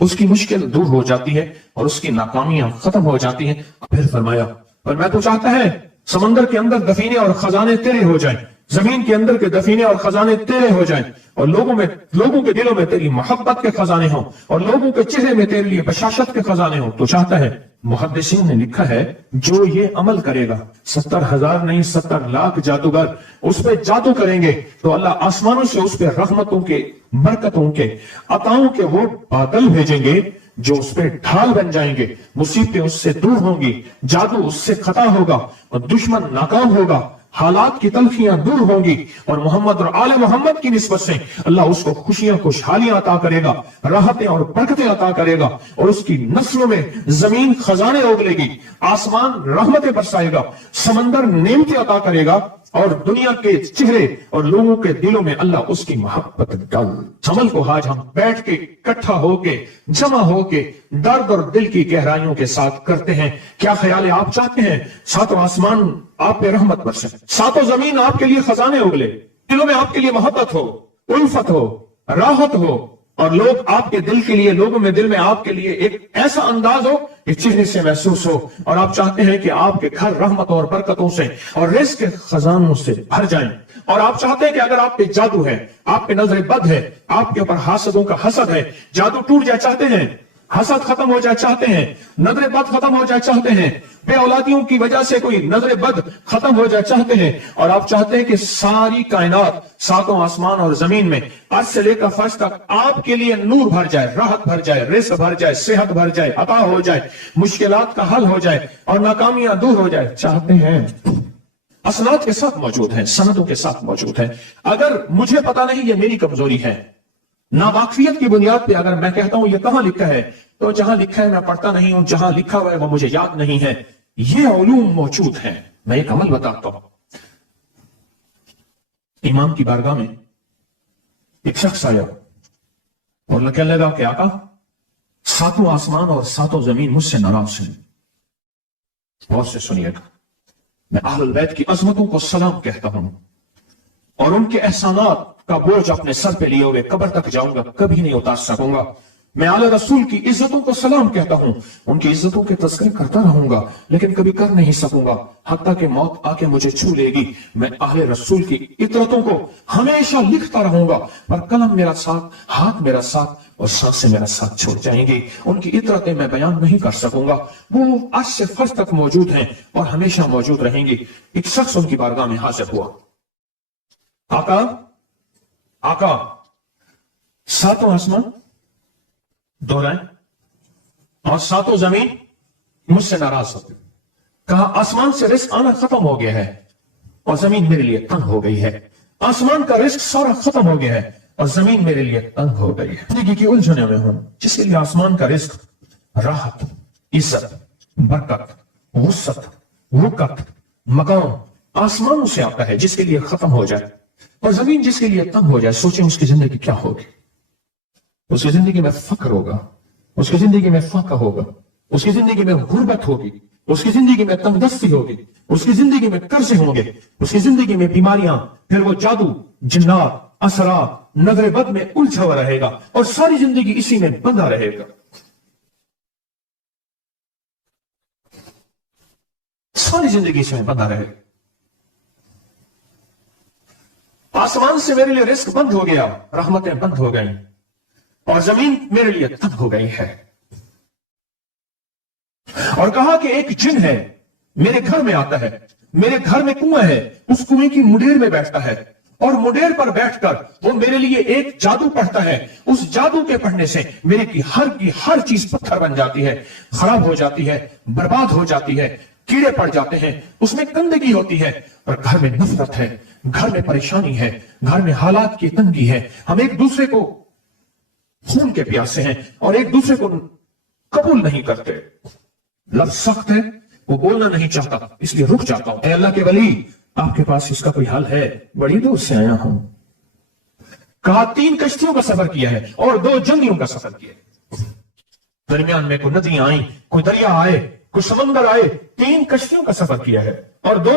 اس کی مشکل دور ہو جاتی ہے اور اس کی ناکامیاں ختم ہو جاتی ہیں۔ پھر فرمایا اور میں تو چاہتا ہے سمندر کے اندر دفینے اور خزانے تیرے ہو جائیں، زمین کے اندر کے دفینے اور خزانے تیرے ہو جائیں، اور لوگوں کے دلوں میں تیری محبت کے خزانے ہوں، اور لوگوں کے چہرے میں تیرے لیے بشاشت کے خزانے ہوں۔ تو چاہتا ہے، محدثین نے لکھا ہے، جو یہ عمل کرے گا 70,000 نہیں 70 لاکھ جادوگر اس پہ جادو کریں گے تو اللہ آسمانوں سے اس پہ رحمتوں کے، برکتوں کے، عطاؤں کے وہ بادل بھیجیں گے جو اس پہ ڈھال بن جائیں گے، مصیبتیں اس سے دور ہوں گی، جادو اس سے قطع ہوگا اور دشمن ناکام ہوگا، حالات کی تلخیاں دور ہوں گی، اور محمد اور آل محمد کی نسبت سے اللہ اس کو خوشیاں خوشحالیاں عطا کرے گا، راحتیں اور برکتیں عطا کرے گا، اور اس کی نسلوں میں زمین خزانے اگلے گی، آسمان رحمتیں برسائے گا، سمندر نعمتیں عطا کرے گا، اور دنیا کے چہرے اور لوگوں کے دلوں میں اللہ اس کی محبت ڈال۔ عمل کو آج ہم بیٹھ کے اکٹھا ہو کے جمع ہو کے درد اور دل کی گہرائیوں کے ساتھ کرتے ہیں۔ کیا خیال ہے؟ آپ چاہتے ہیں ساتوں آسمان آپ پہ رحمت برسے، ساتوں زمین آپ کے لیے خزانے اگلے، دلوں میں آپ کے لیے محبت ہو، الفت ہو، راحت ہو، اور لوگ آپ کے دل کے لیے، لوگوں میں دل میں آپ کے لیے ایک ایسا انداز ہو کہ چہرے سے محسوس ہو، اور آپ چاہتے ہیں کہ آپ کے گھر رحمتوں اور برکتوں سے اور رزق کے خزانوں سے بھر جائیں، اور آپ چاہتے ہیں کہ اگر آپ پہ جادو ہے، آپ پہ نظر بد ہے، آپ کے اوپر حاسدوں کا حسد ہے، جادو ٹوٹ جائے چاہتے ہیں، حسد ختم ہو جائے چاہتے ہیں، نظر بد ختم ہو جائے چاہتے ہیں، بے اولادیوں کی وجہ سے کوئی نظر بد ختم ہو جائے چاہتے ہیں، اور آپ چاہتے ہیں کہ ساری کائنات، ساتوں آسمان اور زمین میں عرش سے لے کر فرش تک آپ کے لیے نور بھر جائے، راحت بھر جائے، رزق بھر جائے، صحت بھر جائے، عطا ہو جائے، مشکلات کا حل ہو جائے اور ناکامیاں دور ہو جائے چاہتے ہیں، اسناد کے ساتھ موجود ہیں، سندوں کے ساتھ موجود ہیں۔ اگر مجھے پتا نہیں، یہ میری کمزوری ہے، ناواقفیت کی بنیاد پہ اگر میں کہتا ہوں یہ کہاں لکھا ہے، تو جہاں لکھا ہے میں پڑھتا نہیں ہوں، جہاں لکھا ہوا ہے وہ مجھے یاد نہیں ہے، یہ علوم موجود ہیں۔ میں ایک عمل بتاتا ہوں۔ امام کی بارگاہ میں ایک شخص آیا اور کہنے لگا کہ آقا، ساتوں آسمان اور ساتوں زمین مجھ سے ناراض ہیں۔ غور سے سنیے گا، میں اہل البیت کی عظمتوں کو سلام کہتا ہوں، اور ان کے احسانات کا بوجھ اپنے سر پہ لیے ہوئے قبر تک جاؤں گا، کبھی نہیں اتار سکوں گا۔ میں اعلی رسول کی عزتوں کو سلام کہتا ہوں، ان کی عزتوں کے تذکرے کرتا رہوں گا، لیکن کبھی کر نہیں سکوں گا، حتیٰ کہ موت آ کے مجھے چھو لے گی۔ میں اہل رسول کی عطرتوں کو ہمیشہ لکھتا رہوں گا، پر قلم میرا ساتھ، ہاتھ میرا ساتھ اور سانسیں میرا ساتھ چھوڑ جائیں گی۔ ان کی عطرتیں میں بیان نہیں کر سکوں گا، وہ عرش سے فرش تک موجود ہیں اور ہمیشہ موجود رہیں گی۔ ایک شخص ان کی بارگاہ میں حاضر ہوا، آقا، ساتوں آسمان دہرائیں اور ساتوں زمین مجھ سے ناراض ہوتے۔ کہا آسمان سے رزق آنا ختم ہو گیا ہے اور زمین میرے لیے تنگ ہو گئی ہے۔ آسمان کا رزق سارا ختم ہو گیا ہے اور زمین میرے لیے تنگ ہو گئی ہے۔ زندگی کی الجھنوں میں ہوں، جس کے لیے آسمان کا رزق، راحت، عزت، برکت، وسعت، وقت، مقام آسمانوں سے آتا ہے، جس کے لیے ختم ہو جائے، اور زمین جس کے لیے تنگ ہو جائے، سوچیں اس کی زندگی کیا ہوگی۔ اس کی زندگی میں فقر ہوگا، اس کی زندگی میں فاقہ ہوگا، اس کی زندگی میں غربت ہوگی، اس کی زندگی میں تنگ دستی ہوگی، اس کی زندگی میں قرضے ہوں گے، اس کی زندگی میں بیماریاں، پھر وہ جادو، جنات، اثرات، نظر بد میں الجھا ہوا رہے گا اور ساری زندگی اسی میں بندھا رہے گا۔ ساری زندگی اس میں بندھا رہے گا۔ آسمان سے میرے لیے رزق بند ہو گیا، رحمتیں بند ہو گئیں، اور زمین میرے لیے تنگ ہو گئی ہے۔ اور کہا کہ ایک جن ہے، میرے گھر میں آتا ہے، میرے گھر میں کنواں ہے، اس کنویں کی مڈیر میں بیٹھتا ہے، اور مڈیر پر بیٹھ کر وہ میرے لیے ایک جادو پڑھتا ہے۔ اس جادو کے پڑھنے سے میرے کی ہر چیز پتھر بن جاتی ہے، خراب ہو جاتی ہے، برباد ہو جاتی ہے، کیڑے پڑ جاتے ہیں، اس میں گندگی ہوتی ہے، اور گھر میں نفرت ہے، گھر میں پریشانی ہے، گھر میں حالات کی تنگی ہے، ہم ایک دوسرے کو خون کے پیاسے ہیں اور ایک دوسرے کو قبول نہیں کرتے۔ لفظ سخت ہے، وہ بولنا نہیں چاہتا، اس لیے رک جاتا ہوں۔ اے اللہ کے ولی، آپ کے پاس اس کا کوئی حل ہے؟ بڑی دور سے آیا ہوں۔ کہا 3 کشتیوں کا سفر کیا ہے اور 2 جنگیوں کا سفر کیا ہے، درمیان میں کوئی ندیاں آئیں، کوئی دریا آئے، کوئی سمندر آئے، 3 کشتیوں کا سفر کیا ہے اور 2